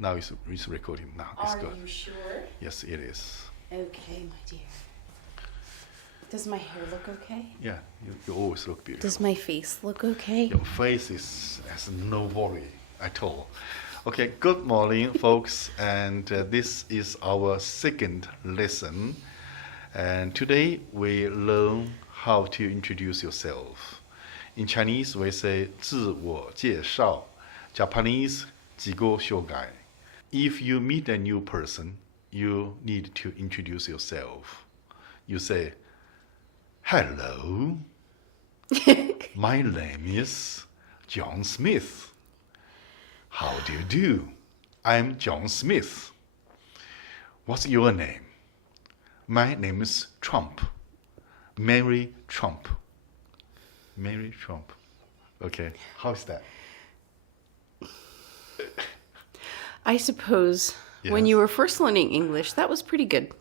Now it's recording. Now it's good. Are you sure? Yes, it is. Okay, my dear. Does my hair look okay? Yeah, you always look beautiful. Does my face look okay? Your face has no worry at all. Okay, good morning, folks. And this is our second lesson. And today we learn how to introduce yourself. In Chinese, we say 自我介绍. Japanese, 自我紹介. If you meet a new person, you need to introduce yourself. You say, hello, my name is John Smith. How do you do? I'm John Smith. What's your name? My name is Trump. Mary Trump. Mary Trump. Okay, how is that? I suppose when Yes. you were first learning English, that was pretty good.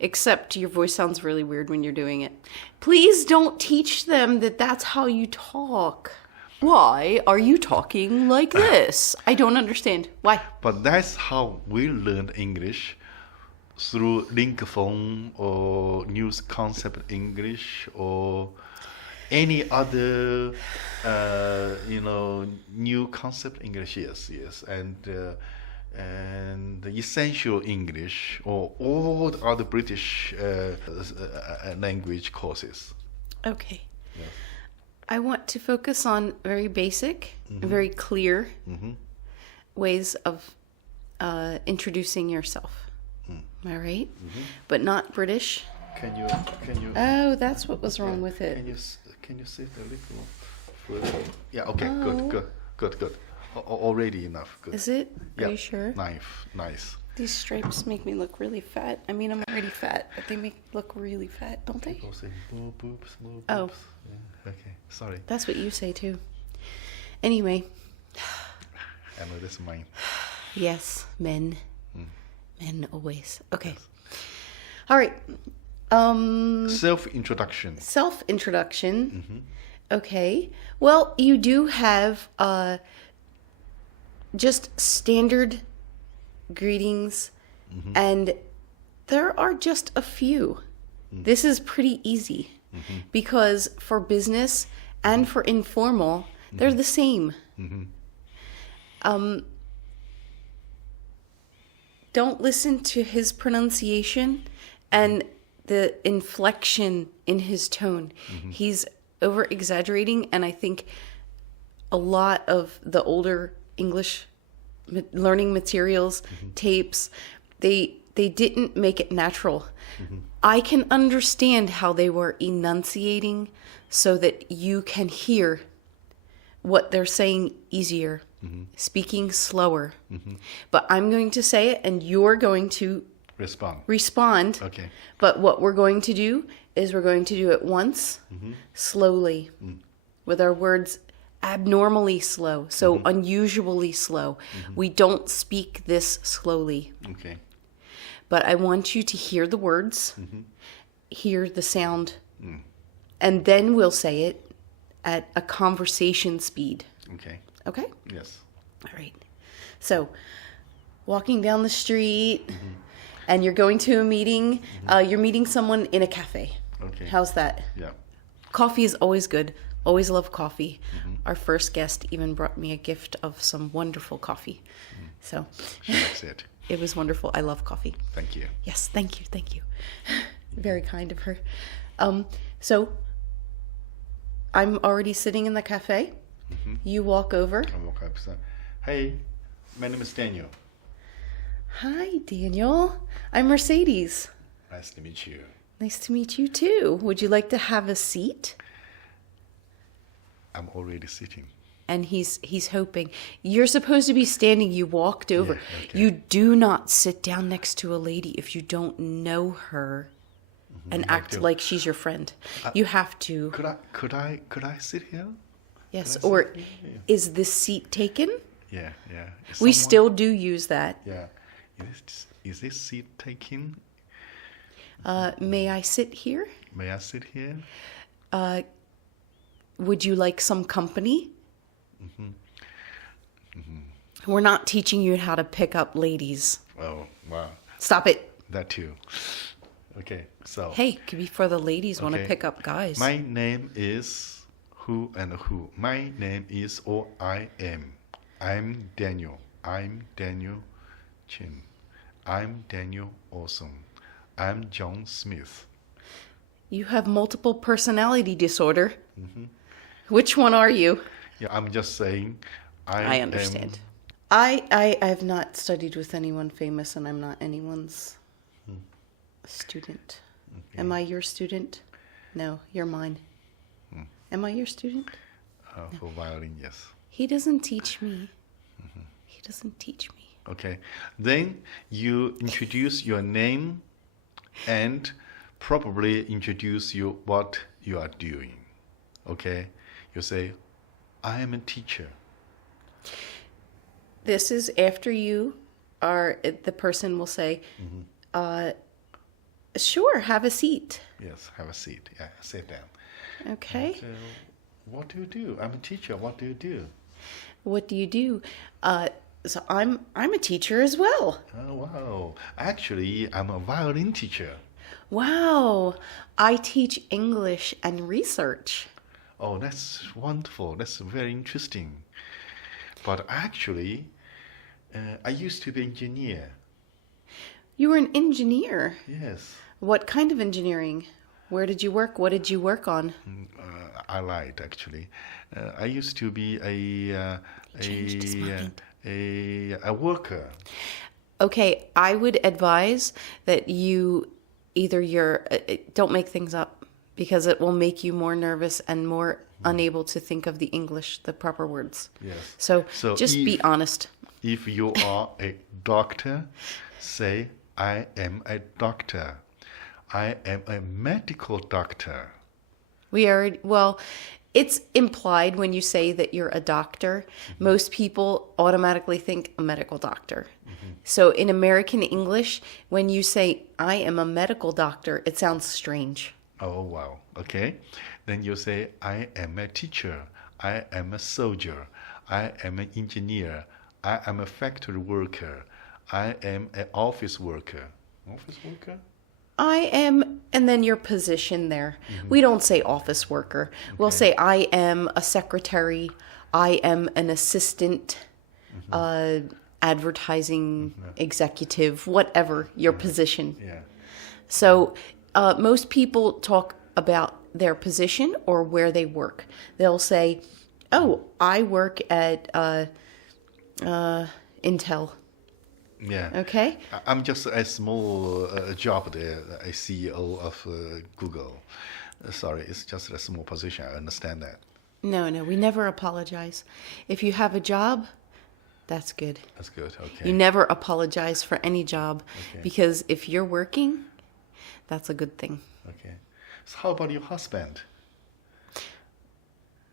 Except your voice sounds really weird when you're doing it. Please don't teach them that that's how you talk. Why are you talking like this? I don't understand. Why? But that's how we learned English, through link phone or news concept English or any other, new concept English. Yes, and the essential English or all the other British language courses. Okay. Yes. I want to focus on very basic, very clear ways of introducing yourself. All right? But not British. Can you? Oh, that's what was wrong with it. Can you sit a little further? Yeah. Okay. Oh. Good. Already enough. Good. Is it? Are Yeah. you sure? Nice. These stripes make me look really fat. I mean, I'm already fat, but they make me look really fat, don't they? People say boobs. Oh. Yeah. Okay. Sorry. That's what you say too. Anyway, I know that's mine. yes, men. Men always. Okay. All right. Self-introduction. Self-introduction. Okay. Well, you do have just standard greetings, and there are just a few. This is pretty easy because for business and for informal, they're the same. Don't listen to his pronunciation and the inflection in his tone. He's over exaggerating, and I think a lot of the older English learning materials, tapes, they didn't make it natural. I can understand how they were enunciating so that you can hear what they're saying easier, speaking slower. But I'm going to say it, and you're going to respond. Okay. But what we're going to do is we're going to do it once, slowly, with our words abnormally slow, so unusually slow. We don't speak this slowly. Okay. But I want you to hear the words, hear the sound, and then we'll say it at a conversation speed. Okay. Okay? Yes. All right. So, walking down the street, and you're going to a meeting, you're meeting someone in a cafe. Okay. How's that? Yeah. Coffee is always good. Always love coffee. Our first guest even brought me a gift of some wonderful coffee. So, She likes it. it was wonderful. I love coffee. Thank you. Yes, thank you. Very kind of her. So, I'm already sitting in the cafe. You walk over. I woke up. So, hey, my name is Daniel. Hi, Daniel. I'm Mercedes. Nice to meet you. Nice to meet you too. Would you like to have a seat? I'm already sitting. And he's hoping. You're supposed to be standing. You walked over. Yeah, okay. You do not sit down next to a lady if you don't know her and act like she's your friend. You have to. Could I sit here? Yes. Could I Or sit here? Yeah. is this seat taken? Yeah. Is We someone- still do use that. Yeah. Is this seat taken? May I sit here? May I sit here? Would you like some company? We're not teaching you how to pick up ladies. Oh, wow. Stop it. That too. Okay, so. Hey, it could be for the ladies want to Okay. pick up guys. My name is who and who. My name is or I am. I'm Daniel. I'm Daniel Chin. I'm Daniel Awesome. I'm John Smith. You have multiple personality disorder. Which one are you? Yeah, I'm just saying. I understand. I have not studied with anyone famous, and I'm not anyone's student. Okay. Am I your student? No, you're mine. Am I your student? For violin, yes. He doesn't teach me. He doesn't teach me. Okay. Then you introduce your name and probably introduce you what you are doing. Okay. You say, I am a teacher. This is after you are, the person will say, sure, have a seat. Yes, have a seat. Yeah, sit down. Okay. So, what do you do? I'm a teacher. What do you do? What do you do? So I'm a teacher as well. Oh, wow. Actually, I'm a violin teacher. Wow. I teach English and research. Oh, that's wonderful. That's very interesting. But actually, I used to be an engineer. You were an engineer. Yes. What kind of engineering? Where did you work? What did you work on? I lied, actually. I used to be changed his mind. a worker. Okay, I would advise that you don't make things up, because it will make you more nervous and more unable to think of the English, the proper words. Yes. So just if, be honest. If you are a doctor, say, I am a doctor. I am a medical doctor. It's implied when you say that you're a doctor. Most people automatically think a medical doctor. So in American English, when you say, I am a medical doctor, it sounds strange. Oh, wow. Okay. Then you say, I am a teacher. I am a soldier. I am an engineer. I am a factory worker. I am an office worker. Office worker? I am, and then your position there. We don't say office worker. We'll say, I am a secretary. I am an assistant, advertising executive, whatever your position. Yeah. So most people talk about their position or where they work. They'll say, oh, I work at Intel. Yeah. Okay? I'm just a small job there, a CEO of Google. Sorry, it's just a small position. I understand that. No, we never apologize. If you have a job, that's good. That's good. Okay. You never apologize for any job, Okay. because if you're working, that's a good thing. Okay. So how about your husband?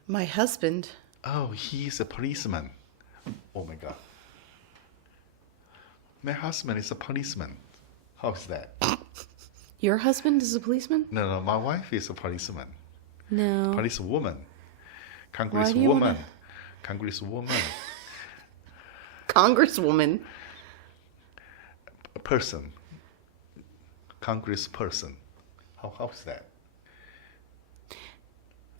My husband, Oh, he's a policeman. Oh my God. My husband is a policeman. How is that? your husband is a policeman? No, my wife is a policeman. No. Policewoman. Why do you wanna- Congresswoman. Congresswoman. A person. Congressperson. How is that?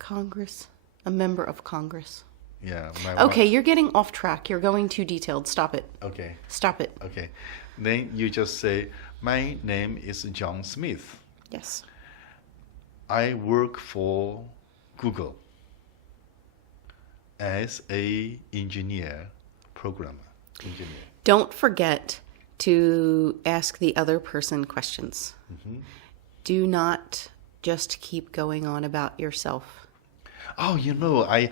Congress. A member of Congress. Yeah. My Okay, wife. you're getting off track. You're going too detailed. Stop it. Okay. Stop it. Okay. Then you just say, my name is John Smith. Yes. I work for Google as a programmer. Engineer. Don't forget to ask the other person questions. Do not just keep going on about yourself. Oh, I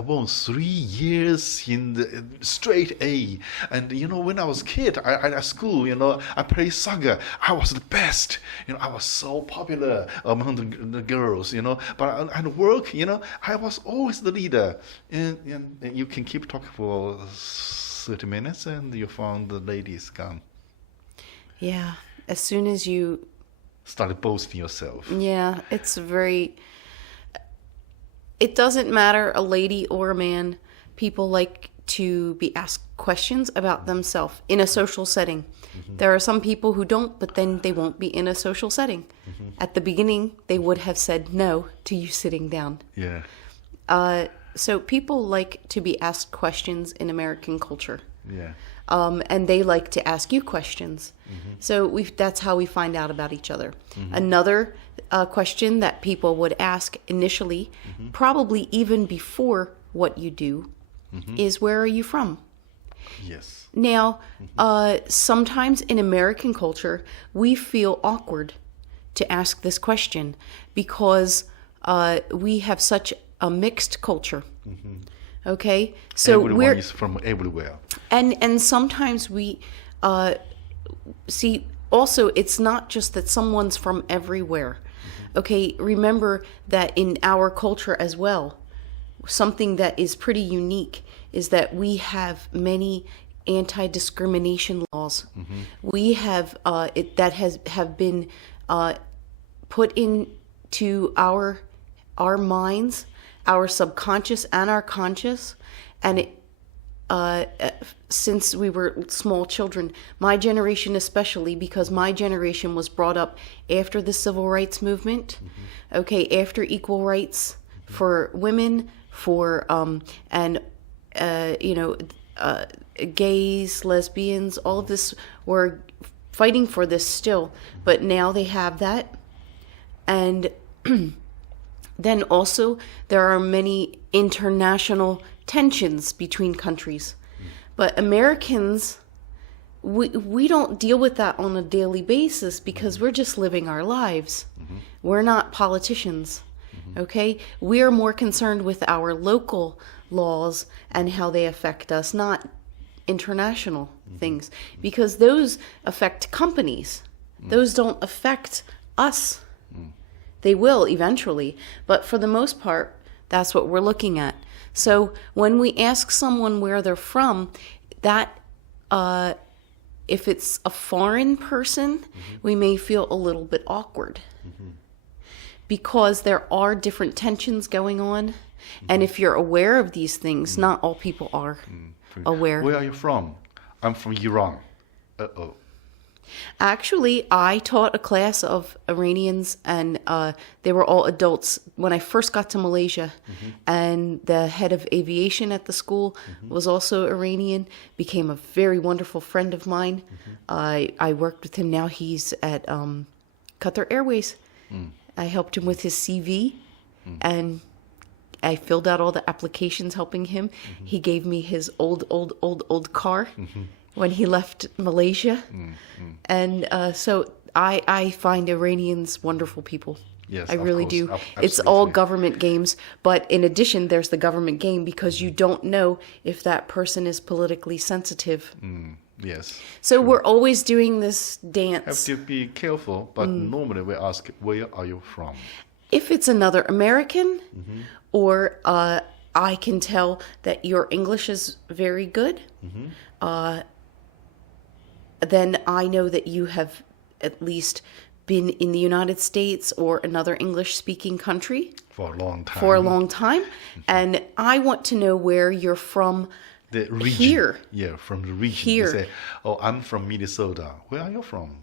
won 3 years in the straight A. And, when I was a kid, at school, I played soccer. I was the best. I was so popular among the girls, But at work, I was always the leader. And you can keep talking for 30 minutes and you found the ladies gone. Yeah. As soon as you... Started boasting yourself. Yeah, it's very... It doesn't matter, a lady or a man. People like to be asked questions about themselves in a social setting. There are some people who don't, but then they won't be in a social setting. At the beginning, they would have said no to you sitting down. Yeah. So people like to be asked questions in American culture. Yeah. And they like to ask you questions. So that's how we find out about each other. Another question that people would ask initially, probably even before what you do, is where are you from? Yes. Now, sometimes in American culture, we feel awkward to ask this question because we have such a mixed culture. Okay, so everyone is from everywhere. And sometimes we see also it's not just that someone's from everywhere. Okay, remember that in our culture as well, something that is pretty unique is that we have many anti-discrimination laws. We have that have been put into our minds, our subconscious and our conscious, and since we were small children, my generation especially, because my generation was brought up after the civil rights movement, okay, after equal rights for women, for gays, lesbians, all of this, were fighting for this still, but now they have that. And then also there are many international tensions between countries. But Americans, we don't deal with that on a daily basis because we're just living our lives. We're not politicians, okay? We are more concerned with our local laws and how they affect us, not international things, because those affect companies. Those don't affect us. They will eventually, but for the most part, that's what we're looking at. So when we ask someone where they're from, that if it's a foreign person, we may feel a little bit awkward because there are different tensions going on. And if you're aware of these things, not all people are aware. Where are you from? I'm from Iran. Uh-oh. Actually, I taught a class of Iranians, and they were all adults when I first got to Malaysia. And the head of aviation at the school was also Iranian, became a very wonderful friend of mine. I worked with him. Now he's at Qatar Airways. I helped him with his CV, and I filled out all the applications helping him. He gave me his old car when he left Malaysia. And so I find Iranians wonderful people. Yes, I really course. do. Absolutely. It's all government games, but in addition, there's the government game because you don't know if that person is politically sensitive. Yes. So we're always doing this Have dance. to be careful, but normally we ask, where are you from? If it's another American, or I can tell that your English is very good, then I know that you have at least been in the United States or another English-speaking country For a long time. for a long time. And I want to know where you're from The region. here. Yeah, from the region. Here. You say, oh, I'm from Minnesota. Where are you from?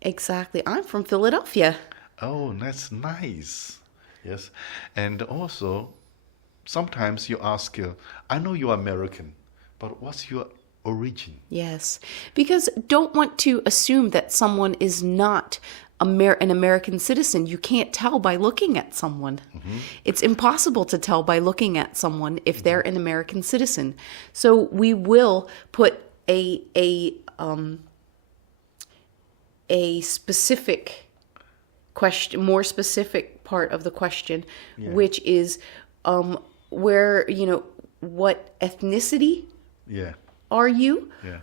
Exactly. I'm from Philadelphia. Oh, that's nice. Yes. And also, sometimes you ask, I know you're American, but what's your origin? Yes. Because don't want to assume that someone is not an American citizen. You can't tell by looking at someone. It's impossible to tell by looking at someone if they're an American citizen. So we will put a specific question, more specific part of the question, which is where, what ethnicity Yeah. are you? Yeah.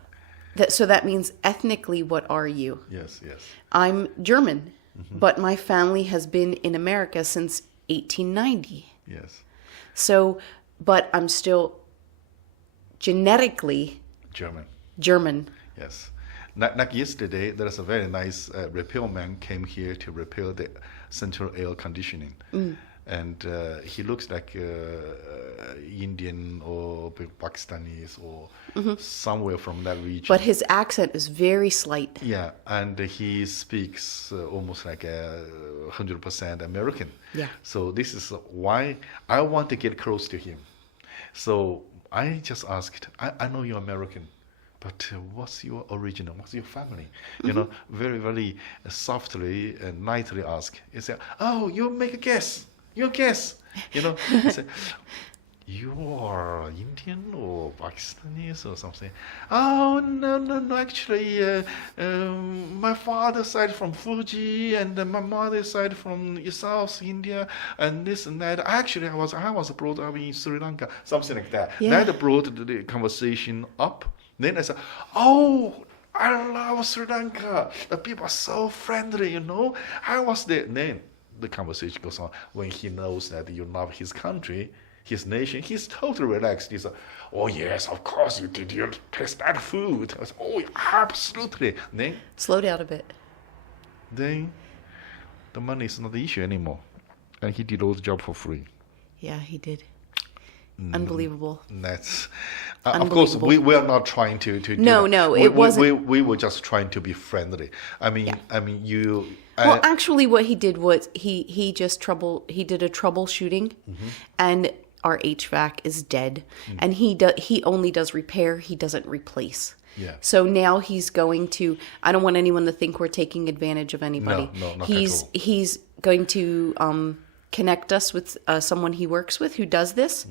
So that means ethnically, what are you? Yes, yes. I'm German, but my family has been in America since 1890. Yes. So, but I'm still genetically German. Yes. Like yesterday, there's a very nice repairman came here to repair the central air conditioning. and he looks like Indian or Pakistanis or somewhere from that region. But his accent is very slight. Yeah, and he speaks almost like 100% American. Yeah. So this is why I want to get close to him. So I just asked, I know you're American, but what's your origin? What's your family? You know, very, very softly and nicely ask. He said, oh, you make a guess. You guess. You know, I said, you are Indian or Pakistanis or something. Oh, no, actually, my father's side from Fuji and my mother's side from South India and this and that. Actually, I was brought up in Sri Lanka, something like that. Yeah. That brought the conversation up. Then I said, oh, I love Sri Lanka. The people are so friendly, you know. I was there. Then the conversation goes on. When he knows that you love his country, his nation, he's totally relaxed. He's like, oh yes, of course you did. You taste that food. I said, oh, absolutely. Slow down a bit. Then the money is not the issue anymore. And he did all the job for free. Yeah, he did. Unbelievable. That's of course we are not trying to do No, that. no, it wasn't. We were just trying to be friendly. I mean, you. Well, actually, what he did was he did a troubleshooting, and our HVAC is dead, and he only does repair. He doesn't replace. Yeah. So now he's going to. I don't want anyone to think we're taking advantage of anybody. No, not he's at all. he's going to connect us with someone he works with who does this,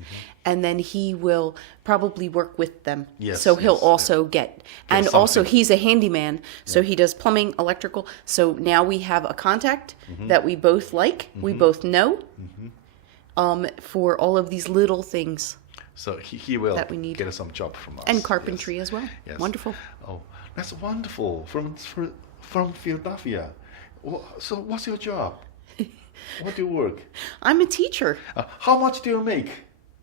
and then he will probably work with them. Yes, so he'll yes, also get, and also something. he's a handyman, so he does plumbing, electrical. So now we have a contact that we both like, we both know, for all of these little things. So he will that we need. get some job from us. And carpentry as well. Yes. Wonderful. Oh, that's wonderful. From Philadelphia. So what's your job? What do you work? I'm a teacher. How much do you make?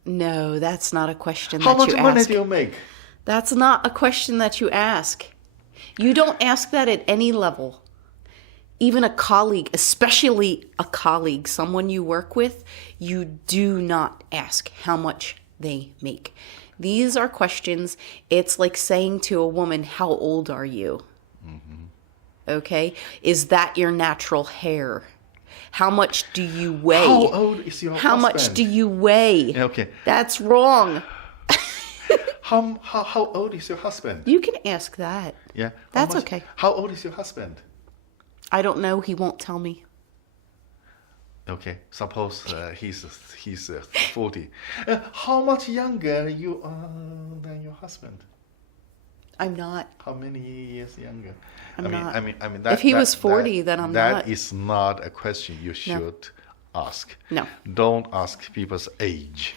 No, that's not a question How that much you money ask. do you make? That's not a question that you ask. You don't ask that at any level. Even a colleague, especially a colleague, someone you work with, you do not ask how much they make. These are questions. It's like saying to a woman, how old are you? Okay? Is that your natural hair? How much do you weigh? How old is your How husband? much do you weigh? Okay. That's wrong. How old is your husband? You can ask that. Yeah. That's okay. How old is your husband? I don't know. He won't tell me. Okay. Suppose he's 40. How much younger you are than your husband? I'm not. How many years younger? I'm not. I mean, that, If he was 40, then I'm not. That is not a question you should ask. No. Don't ask people's age.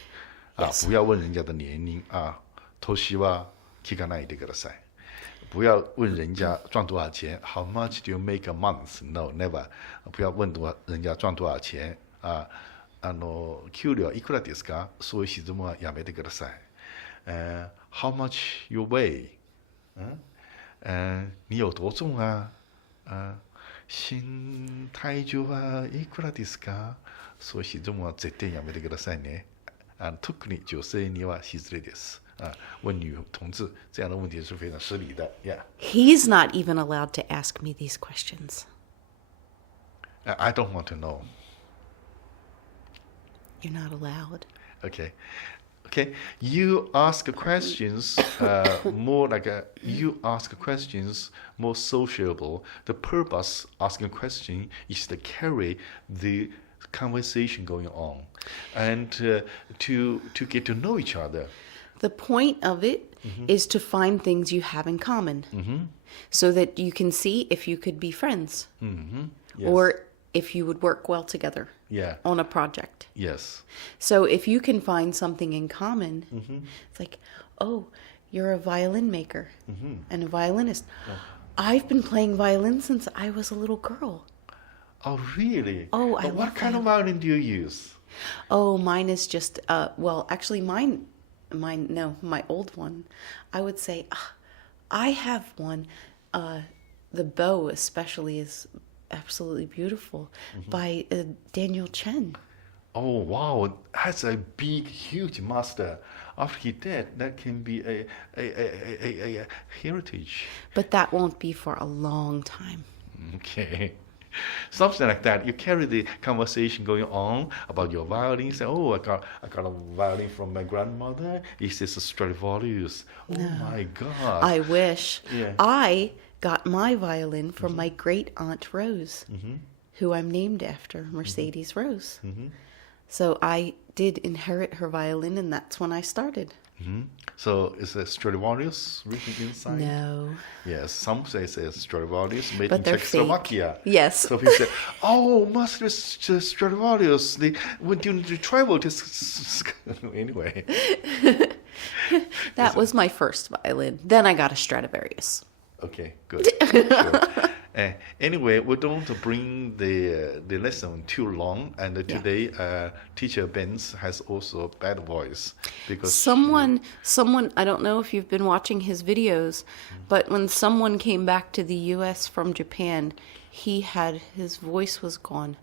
Yes. 不要问人家的年龄啊，年は聞かないでください。不要问人家赚多少钱。How much do you make a month? No, never. 不要問人家賺多少錢啊。給料いくらですか？そういう質問はやめてください。How much you weigh? 你有多重啊？体重はいくらですか？そういう質問は絶対やめてくださいね。特に女性には失礼です。问女同志这样的问题是非常失礼的。Yeah. He's not even allowed to ask me these questions. I don't want to know. You're not allowed. Okay. You ask questions more like you ask questions more sociable. The purpose asking a question is to carry the conversation going on and to get to know each other. The point of it is to find things you have in common so that you can see if you could be friends Yes. or if you would work well together on a project. Yes. So if you can find something in common, it's like, oh, you're a violin maker and a violinist. I've been playing violin since I was a little girl. Oh, really? Oh, I love What kind of violin do you use? Oh, mine is just, well, actually my old one, I would say, I have one, the bow especially is absolutely beautiful by Daniel Chen. Oh wow, that's a big, huge master. After he dead, that can be a heritage. But that won't be for a long time. Okay. Something like that. You carry the conversation going on about your violin. Say, oh, I got a violin from my grandmother. Is this a Stradivarius? Oh my God. I wish. Yeah. I got my violin from my great aunt Rose, who I'm named after, Mercedes Rose. So I did inherit her violin, and that's when I started. So is it Stradivarius written inside? No. Yes, some say it's Stradivarius made But in they're Czechoslovakia. fake. Yes. So people say, oh, Master Stradivarius, they went to travel to... Anyway. That was my first violin. Then I got a Stradivarius. Okay, good. Sure. Anyway, we don't bring the lesson too long. And today, teacher Benz has also bad voice because Someone, I don't know if you've been watching his videos, but when someone came back to the U.S. from Japan, his voice was gone.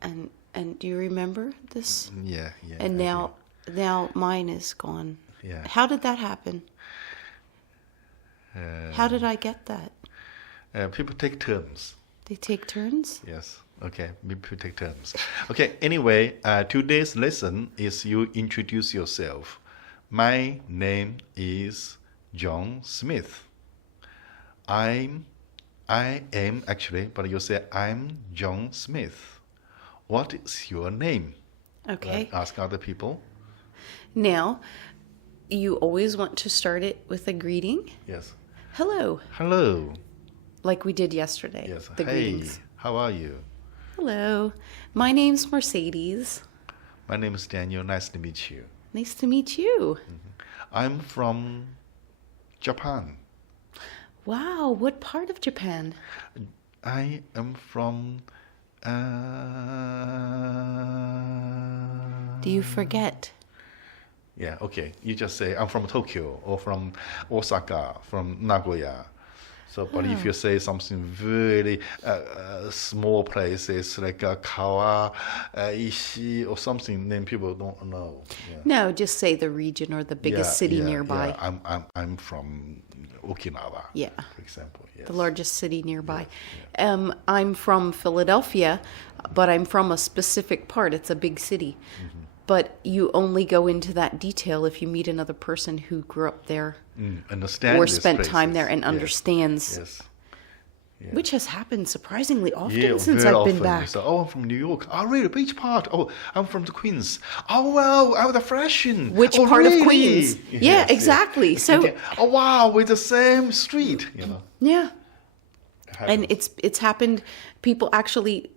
And do you remember this? yeah. And now mine is gone. Yeah. How did that happen? How did I get that? People take turns. They take turns? Yes. Okay. People take turns. Okay. Anyway, today's lesson is you introduce yourself. My name is John Smith. I am actually, but you say I'm John Smith. What is your name? Okay. Ask other people. Now, you always want to start it with a greeting. Yes. Hello, Hello. like we did yesterday. Yes. The Hey, greetings. how are you? Hello, my name's Mercedes. My name is Daniel. Nice to meet you. Nice to meet you. I'm from Japan. Wow, what part of Japan? I am from. Do you forget? Yeah, okay. You just say I'm from Tokyo or from Osaka, from Nagoya. So, but if you say something very small places like Kawa, Ishii or something, then people don't know. Yeah. No, just say the region or the biggest city nearby. Yeah. I'm from Okinawa. Yeah. For example. Yes. The largest city nearby. I'm from Philadelphia, but I'm from a specific part. It's a big city. But you only go into that detail if you meet another person who grew up there Understand or these spent time places. there and Yes. understands, Yes. which has happened surprisingly often Yeah, since very I've been often. back. You say, oh, I'm from New York. Oh, really? Which part? Oh, I'm from the Queens. Oh, wow, I'm the Fashion. Which oh, part really? of Queens? Yes, Yeah, yes. exactly. So, Okay. Oh, wow, we're the same street. You know. yeah. Happens. And it's happened. People actually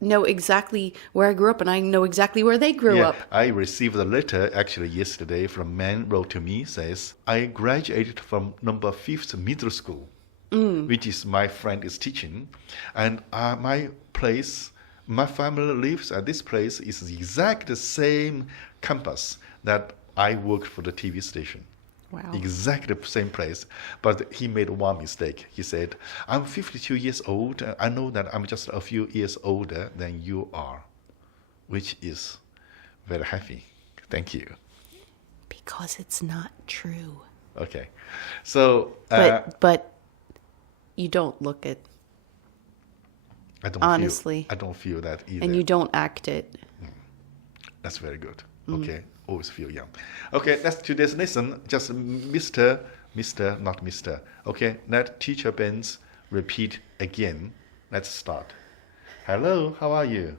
know exactly where I grew up, and I know exactly where they grew up. I received a letter actually yesterday from a man wrote to me, says, I graduated from number 5th middle school, which is my friend is teaching. And my family lives at this place is the exact same campus that I worked for the TV station. Wow. Exactly the same place. But he made one mistake. He said, I'm 52 years old. I know that I'm just a few years older than you are, which is very happy. Thank you. Because it's not true. Okay. So, But you don't look it, I don't honestly. I don't feel that either. and you don't act it. That's very good. Okay. Always feel young. Okay, that's today's lesson. Just Mr. Not Mr. Okay, let teacher Benz repeat again. Let's start. Hello, how are you?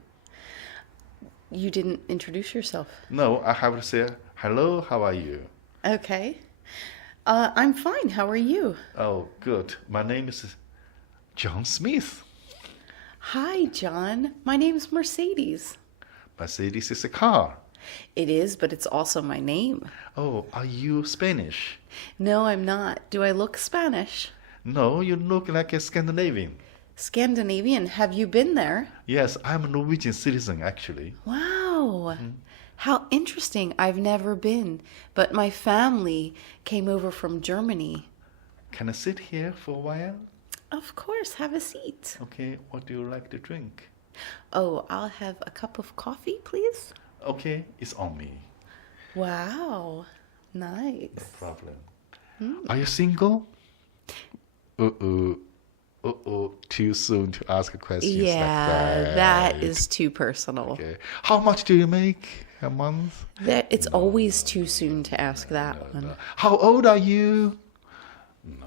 You didn't introduce yourself. No, I have to say, hello, how are you? Okay. I'm fine. How are you? Oh, good. My name is John Smith. Hi, John. My name's Mercedes. Mercedes is a car. It is, but it's also my name. Oh, are you Spanish? No, I'm not. Do I look Spanish? No, you look like a Scandinavian. Scandinavian. Have you been there? Yes, I'm a Norwegian citizen, actually. Wow. How interesting. I've never been, but my family came over from Germany. Can I sit here for a while? Of course, have a seat. Okay, what do you like to drink? Oh, I'll have a cup of coffee, please. Okay, it's on me. Wow. Nice. No problem. Are you single? Too soon to ask questions like Yeah, that. that is too personal. Okay. How much do you make a month? It's always too soon to ask that one. How old are you? No.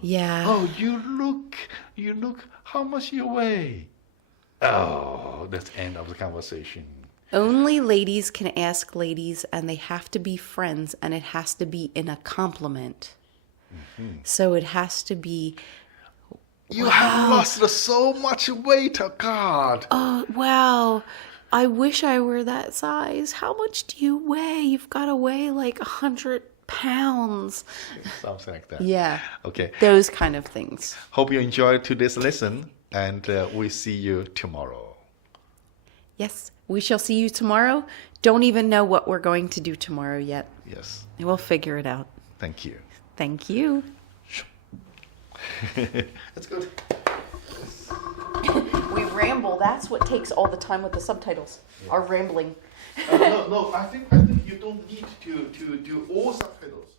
Yeah. Oh, you look, how much you weigh? Oh, that's the end of the conversation. Only ladies can ask ladies, and they have to be friends, and it has to be in a compliment. So it has to be, You have lost so much weight, oh God. oh, wow, I wish I were that size. How much do you weigh? You've got to weigh like 100 pounds. Something like that. Yeah. Okay. Those kind of things. Hope you enjoyed today's lesson, and we see you tomorrow. Yes, we shall see you tomorrow. Don't even know what we're going to do tomorrow yet. Yes. We'll figure it out. Thank you. Thank you. That's good. We ramble. That's what takes all the time with the subtitles. Yeah. Our rambling. No, I think you don't need to do all subtitles.